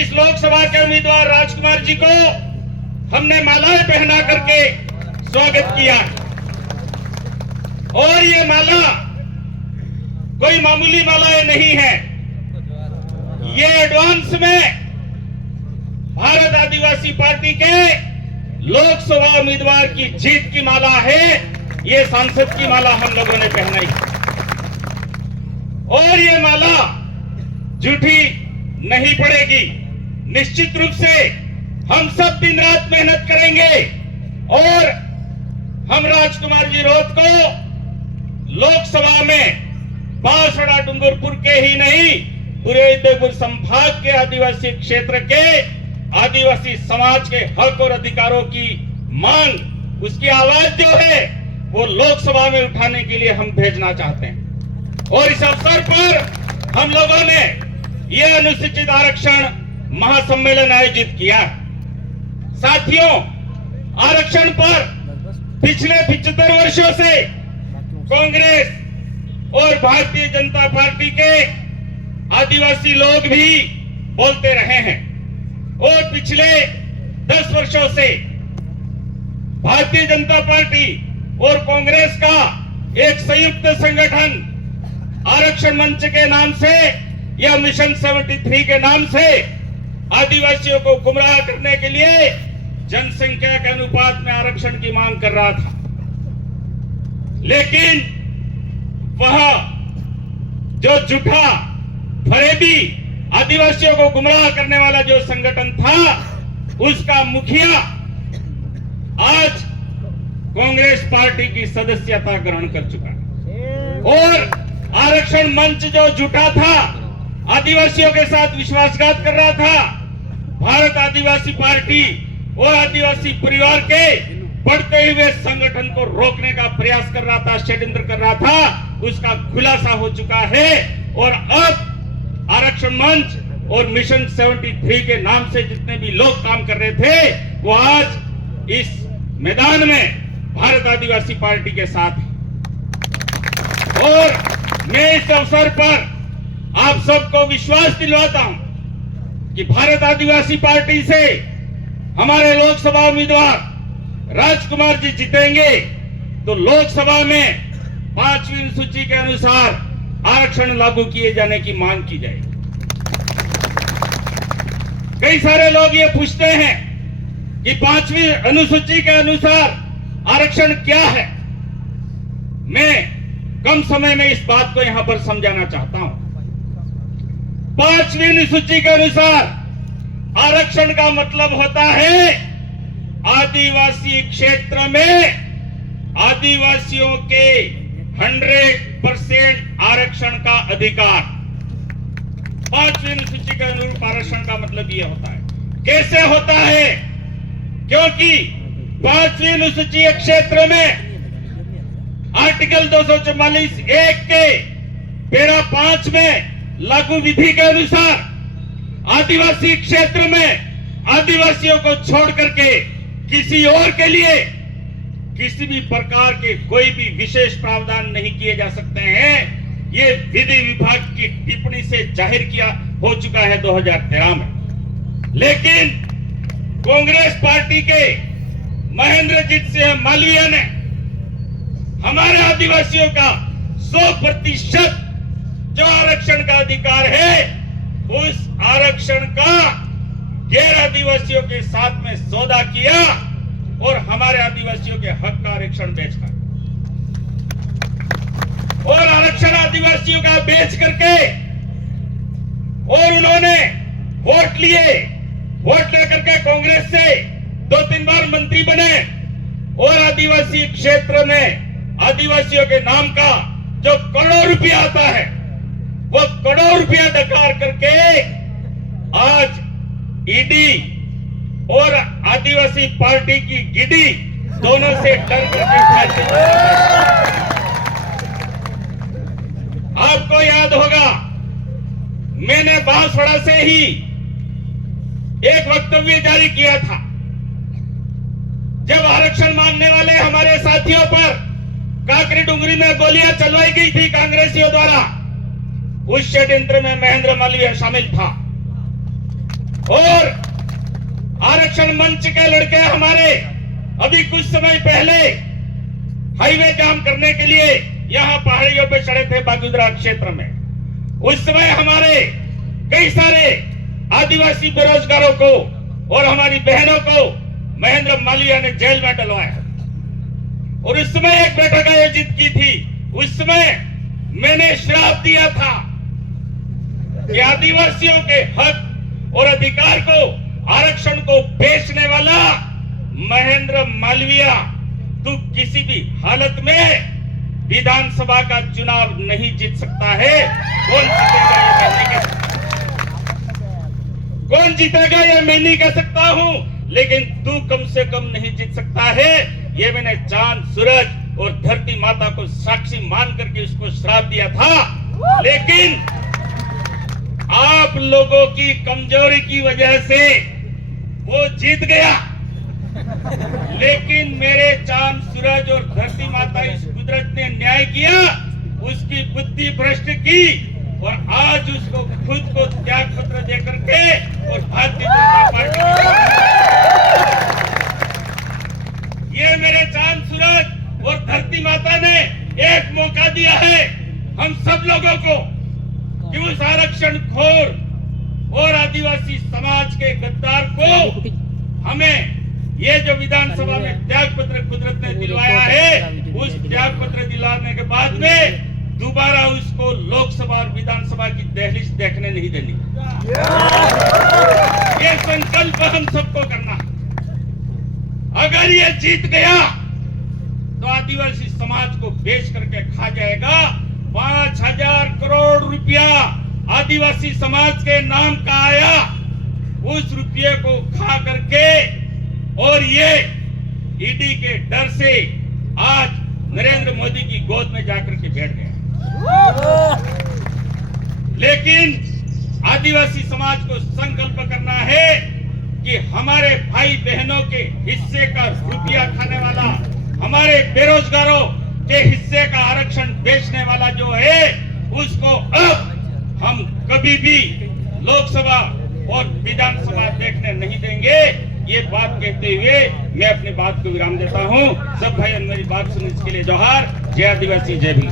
इस लोकसभा के उम्मीदवार राजकुमार जी को हमने मालाएं पहना करके स्वागत किया और ये माला कोई मामूली मालाएं नहीं है, ये एडवांस में भारत आदिवासी पार्टी के लोकसभा उम्मीदवार की जीत की माला है। ये सांसद की माला हम लोगों ने पहनाई और ये माला झूठी नहीं पड़ेगी। निश्चित रूप से हम सब दिन रात मेहनत करेंगे और हम राजकुमार जी रोत को लोकसभा में बांसवाड़ा डूंगरपुर के ही नहीं पूरे उदयपुर संभाग के आदिवासी क्षेत्र के आदिवासी समाज के हक और अधिकारों की मांग, उसकी आवाज जो है वो लोकसभा में उठाने के लिए हम भेजना चाहते हैं। और इस अवसर पर हम लोगों ने ये अनुसूचित आरक्षण महासम्मेलन आयोजित किया। साथियों, आरक्षण पर पिछले 75 वर्षों से कांग्रेस और भारतीय जनता पार्टी के आदिवासी लोग भी बोलते रहे हैं और पिछले 10 वर्षों से भारतीय जनता पार्टी और कांग्रेस का एक संयुक्त संगठन आरक्षण मंच के नाम से या मिशन 73 के नाम से आदिवासियों को गुमराह करने के लिए जनसंख्या के अनुपात में आरक्षण की मांग कर रहा था। लेकिन वह जो झूठा फरेबी आदिवासियों को गुमराह करने वाला जो संगठन था, उसका मुखिया आज कांग्रेस पार्टी की सदस्यता ग्रहण कर चुका है और आरक्षण मंच जो झूठा था, आदिवासियों के साथ विश्वासघात कर रहा था, भारत आदिवासी पार्टी और आदिवासी परिवार के बढ़ते हुए संगठन को रोकने का प्रयास कर रहा था, षड्यंत्र कर रहा था, उसका खुलासा हो चुका है। और अब आरक्षण मंच और मिशन 73 के नाम से जितने भी लोग काम कर रहे थे, वो आज इस मैदान में भारत आदिवासी पार्टी के साथ है। और मैं इस अवसर पर आप सबको विश्वास दिलवाता हूं कि भारत आदिवासी पार्टी से हमारे लोकसभा उम्मीदवार राजकुमार जी जीतेंगे तो लोकसभा में 5वीं अनुसूची के अनुसार आरक्षण लागू किए जाने की मांग की जाएगी। कई सारे लोग ये पूछते हैं कि 5वीं अनुसूची के अनुसार आरक्षण क्या है। मैं कम समय में इस बात को यहां पर समझाना चाहता हूं। 5वीं अनुसूची के अनुसार आरक्षण का मतलब होता है आदिवासी क्षेत्र में आदिवासियों के 100% आरक्षण का अधिकार। 5वीं अनुसूची के अनुरूप आरक्षण का मतलब यह होता है। कैसे होता है? क्योंकि 5वीं अनुसूची क्षेत्र में आर्टिकल 244(1) के पैरा 5 में लागू विधि के अनुसार आदिवासी क्षेत्र में आदिवासियों को छोड़ करके किसी और के लिए किसी भी प्रकार के कोई भी विशेष प्रावधान नहीं किए जा सकते हैं। ये विधि विभाग की टिप्पणी से जाहिर किया हो चुका है 2013 में। लेकिन कांग्रेस पार्टी के महेंद्रजीत सिंह मालवीय ने हमारे आदिवासियों का 100% जो आरक्षण का अधिकार है, उस आरक्षण का गैर आदिवासियों के साथ में सौदा किया और हमारे आदिवासियों के हक का आरक्षण बेचना और आरक्षण आदिवासियों का बेच करके और उन्होंने वोट लेकर के कांग्रेस से 2-3 बार मंत्री बने और आदिवासी क्षेत्र में आदिवासियों के नाम का जो करोड़ रुपया आता है, वो करोड़ रुपया डकार करके आज ईडी और आदिवासी पार्टी की गिडी दोनों से डर करके आपको याद होगा, मैंने बांसवाड़ा से ही एक वक्तव्य जारी किया था जब आरक्षण मांगने वाले हमारे साथियों पर काकरी डुंगरी में गोलियां चलवाई गई थी कांग्रेसियों द्वारा। उस षड्यंत्र में महेंद्र मालवीय शामिल था और आरक्षण मंच के लड़के हमारे अभी कुछ समय पहले हाईवे जाम करने के लिए यहाँ पहाड़ियों पे चढ़े थे बागुद्रा क्षेत्र में। उस समय हमारे कई सारे आदिवासी बेरोजगारों को और हमारी बहनों को महेंद्र मालवीय ने जेल में डलवाया और उस समय एक बैठक आयोजित की थी। उस समय मैंने श्राप दिया था कि आदिवासियों के हक और अधिकार को, आरक्षण को बेचने वाला महेंद्र मालवीय, तू किसी भी हालत में विधानसभा का चुनाव नहीं जीत सकता है। कौन जीतेगा ये मैं नहीं कह सकता हूं, लेकिन तू कम से कम नहीं जीत सकता है। ये मैंने चांद, सूरज और धरती माता को साक्षी मान करके उसको श्राप दिया था। लेकिन आप लोगों की कमजोरी की वजह से वो जीत गया। लेकिन मेरे चांद, सूरज और धरती माता, इस कुदरत ने न्याय किया, उसकी बुद्धि भ्रष्ट की और आज उसको खुद को त्याग पत्र देकर के और भारतीय जनता पार्टी, ये मेरे चांद, सूरज और धरती माता ने एक मौका दिया है हम सब लोगों को कि उस आरक्षण खोर और आदिवासी समाज के गद्दार को हमें ये जो विधानसभा में त्याग पत्र कुदरत ने दिलवाया है, उस त्याग पत्र दिलाने के बाद में दोबारा उसको लोकसभा और विधानसभा की दहलीज देखने नहीं देनी। ये संकल्प हम सबको करना है। अगर ये जीत गया तो आदिवासी समाज को बेच करके खा जाएगा। 5,000 करोड़ रुपया आदिवासी समाज के नाम का आया, उस रुपये को खा करके और ये ईडी के डर से आज नरेंद्र मोदी की गोद में जाकर के बैठ गया। लेकिन आदिवासी समाज को संकल्प करना है कि हमारे भाई बहनों के हिस्से का रुपया खाने वाला, हमारे बेरोजगारों के हिस्से का आरक्षण बेचने वाला जो है, उसको अब हम कभी भी लोकसभा और विधानसभा देखने नहीं देंगे। ये बात कहते हुए मैं अपनी बात को विराम देता हूं। सब भाई मेरी बात सुनने के लिए जोहार। जय आदिवासी, जय भीम।